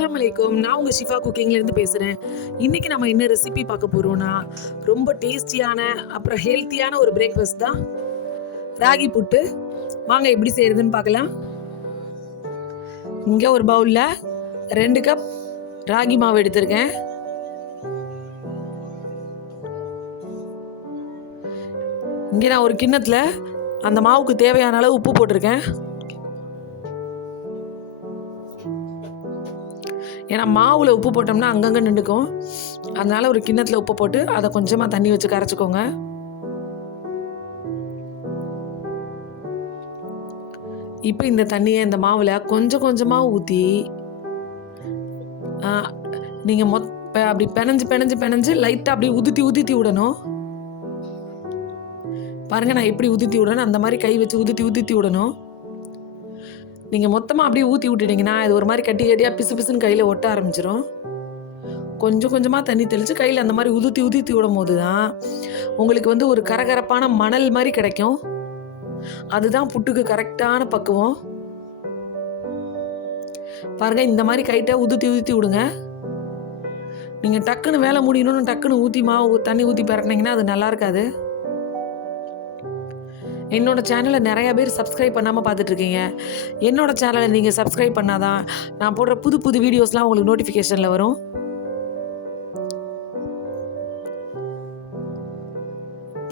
அஸ்ஸலாமு அலைக்கும். நான் உங்க ஷிஃபா குக்கிங்லேருந்து பேசுகிறேன். இன்றைக்கி நம்ம என்ன ரெசிபி பார்க்க போகிறோன்னா, ரொம்ப டேஸ்டியான அப்புறம் ஹெல்த்தியான ஒரு பிரேக்ஃபாஸ்ட் தான் ராகி புட்டு. வாங்க எப்படி செய்கிறதுன்னு பார்க்கலாம். இங்கே ஒரு பவுலில் 2 கப் ராகி மாவு எடுத்திருக்கேன். இங்கே நான் ஒரு கிண்ணத்தில் அந்த மாவுக்கு தேவையான அளவு உப்பு போட்டிருக்கேன். ஏன்னா மாவில் உப்பு போட்டோம்னா அங்கங்கே நின்றுக்கும். அதனால் ஒரு கிண்ணத்தில் உப்பு போட்டு அதை கொஞ்சமாக தண்ணி வச்சு கரைச்சிக்கோங்க. இப்போ இந்த தண்ணியை இந்த மாவில் கொஞ்சம் கொஞ்சமாக ஊற்றி நீங்கள் அப்படி பிணைஞ்சு லைட்டாக அப்படி உதுத்தி விடணும். பாருங்கள், நான் எப்படி உதுத்தி விடணும், அந்த மாதிரி கை வச்சு உதுத்தி விடணும். நீங்கள் மொத்தமாக அப்படியே ஊற்றி விட்டுட்டிங்கன்னா இது ஒரு மாதிரி கட்டியாக பிசுன்னு கையில் ஒட்ட ஆரம்பிச்சிடும். கொஞ்சம் கொஞ்சமாக தண்ணி தெளித்து கையில் அந்த மாதிரி உதுத்தி விடும் போது தான் உங்களுக்கு ஒரு கரகரப்பான மணல் மாதிரி கிடைக்கும். அதுதான் புட்டுக்கு கரெக்டான பக்குவம். பாருங்கள், இந்த மாதிரி கைட்டை உதுத்தி விடுங்க. நீங்கள் டக்குன்னு வேலை முடியணும்னு டக்குன்னு தண்ணி ஊற்றி பறக்குனீங்கன்னா அது நல்லா இருக்காது. என்னோடய சேனலை நிறையா பேர் சப்ஸ்கிரைப் பண்ணாமல் பார்த்துட்ருக்கீங்க. என்னோடய சேனலை நீங்கள் சப்ஸ்கிரைப் பண்ணாதான் நான் போடுற புது வீடியோஸ்லாம் உங்களுக்கு நோட்டிஃபிகேஷனில் வரும்.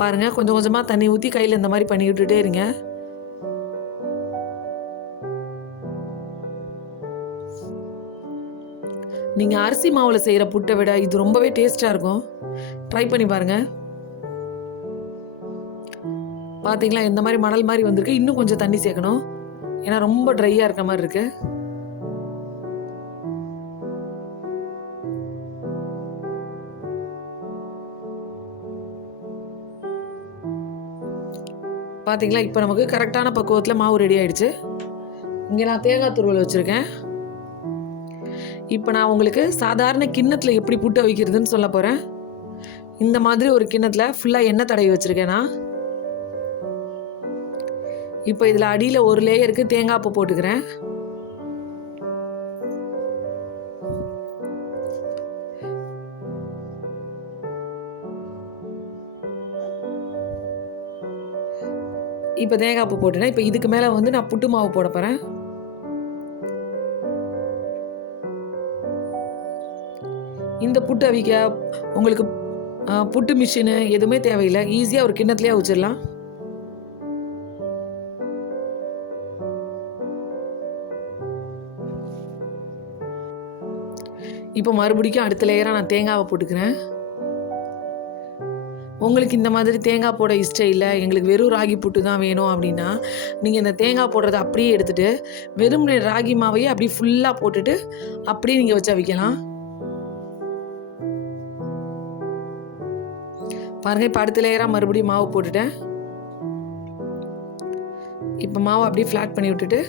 பாருங்கள், கொஞ்சம் கொஞ்சமாக தண்ணி ஊற்றி கையில் இந்த மாதிரி பண்ணி விட்டுட்டே இருங்க. நீங்கள் அரிசி மாவில் செய்கிற புட்டை விட இது ரொம்பவே டேஸ்ட்டாக இருக்கும். ட்ரை பண்ணி பாருங்கள். பார்த்தீங்களா, இந்த மாதிரி மணல் மாதிரி வந்திருக்கு. இன்னும் கொஞ்சம் தண்ணி சேர்க்கணும், ஏன்னா ரொம்ப ட்ரையாக இருக்க மாதிரி இருக்கு. பார்த்தீங்களா, இப்போ நமக்கு கரெக்டான பக்குவத்தில் மாவு ரெடி ஆயிடுச்சு. இங்கே நான் தேங்காய் துருவல் வச்சுருக்கேன். இப்போ நான் உங்களுக்கு சாதாரண கிண்ணத்தில் எப்படி புட்டை வைக்கிறதுன்னு சொல்ல போகிறேன். இந்த மாதிரி ஒரு கிண்ணத்தில் ஃபுல்லாக எண்ணெய் தடவி வச்சுருக்கேன் நான். இப்போ இதில் அடியில் ஒரு லேயருக்கு தேங்காய் பூ போட்டுக்கிறேன். இப்போ தேங்காய் பூ போட்டுனேன். இப்போ இதுக்கு மேலே நான் புட்டு மாவு போட போகிறேன். இந்த புட்டு அவிக்க உங்களுக்கு புட்டு மிஷினு எதுவுமே தேவையில்லை. ஈஸியாக ஒரு கிண்ணத்துலேயே வச்சிடலாம். இப்போ மறுபடியும் அடுத்த லேயராக நான் தேங்காவை போட்டுக்கிறேன். உங்களுக்கு இந்த மாதிரி தேங்காய் போட இஷ்டம் இல்லை, எங்களுக்கு வெறும் ராகி புட்டு தான் வேணும் அப்படின்னா நீங்கள் இந்த தேங்காய் போடுறதை அப்படியே எடுத்துகிட்டு வெறும் ராகி மாவையே அப்படியே ஃபுல்லாக போட்டுட்டு அப்படியே நீங்கள் வச்சு வைக்கலாம். பாருங்கள், இப்போ அடுத்த லேயராக மறுபடியும் மாவு போட்டுட்டேன். இப்போ மாவை அப்படியே ஃப்ளாட் பண்ணி விட்டுட்டு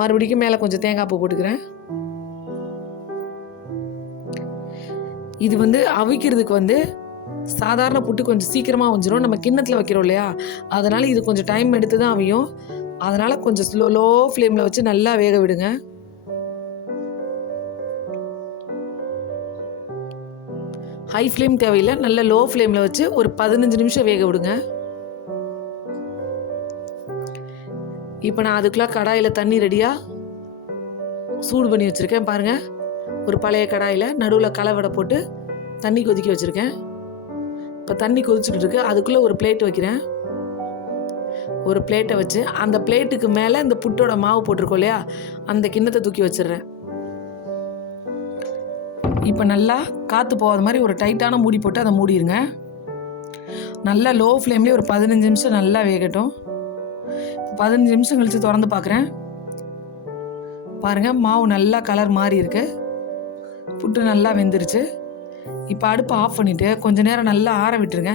மறுபடியும் மேலே கொஞ்சம் தேங்காய் பூ போட்டுக்கிறேன். இது அவிக்கிறதுக்கு சாதாரண புட்டு கொஞ்சம் சீக்கிரமாக வந்துடும். நம்ம கிண்ணத்தில் வைக்கிறோம் இல்லையா, அதனால் இது கொஞ்சம் டைம் எடுத்து தான் அவியும். அதனால் கொஞ்சம் லோ ஃப்ளேமில் வச்சு நல்லா வேக விடுங்க. ஹை ஃப்ளேம் தேவையில்லை, நல்ல லோ ஃப்ளேமில் வச்சு ஒரு 15 நிமிஷம் வேக விடுங்க. இப்போ நான் அதுக்குள்ளே கடாயில் தண்ணி ரெடியாக சூடு பண்ணி வச்சுருக்கேன். பாருங்கள், ஒரு பழைய கடாயில் நடுவில் கலவடை போட்டு தண்ணி கொதிக்க வச்சுருக்கேன். இப்போ தண்ணி கொதிச்சுட்டு இருக்கு. அதுக்குள்ளே ஒரு பிளேட் வைக்கிறேன். ஒரு பிளேட்டை வச்சு அந்த பிளேட்டுக்கு மேலே இந்த புட்டோட மாவு போட்டிருக்கோம் இல்லையா, அந்த கிண்ணத்தை தூக்கி வச்சிடுறேன். இப்போ நல்லா காற்று போகாத மாதிரி ஒரு டைட்டான மூடி போட்டு அதை மூடிடுங்க. நல்லா லோ ஃப்ளேம்லேயே ஒரு 15 நிமிஷம் நல்லா வேகட்டும். 15 நிமிஷம் கழித்து திறந்து பார்க்குறேன். பாருங்கள், மாவு நல்லா கலர் மாறி இருக்கு. புட்டு நல்லா வெந்துருச்சு. இப்போ அடுப்பை ஆஃப் பண்ணிவிட்டு கொஞ்சம் நேரம் நல்லா ஆற விட்டுருங்க.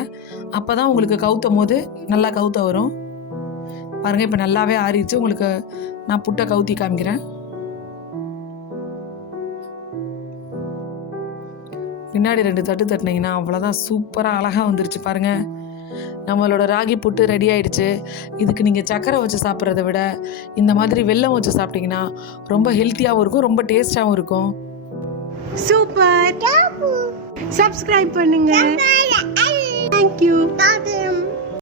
அப்போ தான் உங்களுக்கு கவுத்தும் போது நல்லா கவுத்த வரும். பாருங்கள், இப்போ நல்லாவே ஆறிடுச்சு. உங்களுக்கு நான் புட்டை கவுத்தி காமிக்கிறேன். பின்னாடி 2 தட்டு தட்டினீங்கன்னா அவ்வளோதான், சூப்பராக அழகாக வந்துருச்சு. பாருங்கள், நம்மளோட ராகி புட்டு ரெடி ஆயிடுச்சு. இதுக்கு நீங்கள் சக்கரை வச்சு சாப்பிட்றத விட இந்த மாதிரி வெல்லம் வச்சு சாப்பிட்டீங்கன்னா ரொம்ப ஹெல்த்தியாகவும் இருக்கும், ரொம்ப டேஸ்டாகவும் இருக்கும். சூப்பர். சப்ஸ்கிரைப் பண்ணுங்க. தேங்க்யூ.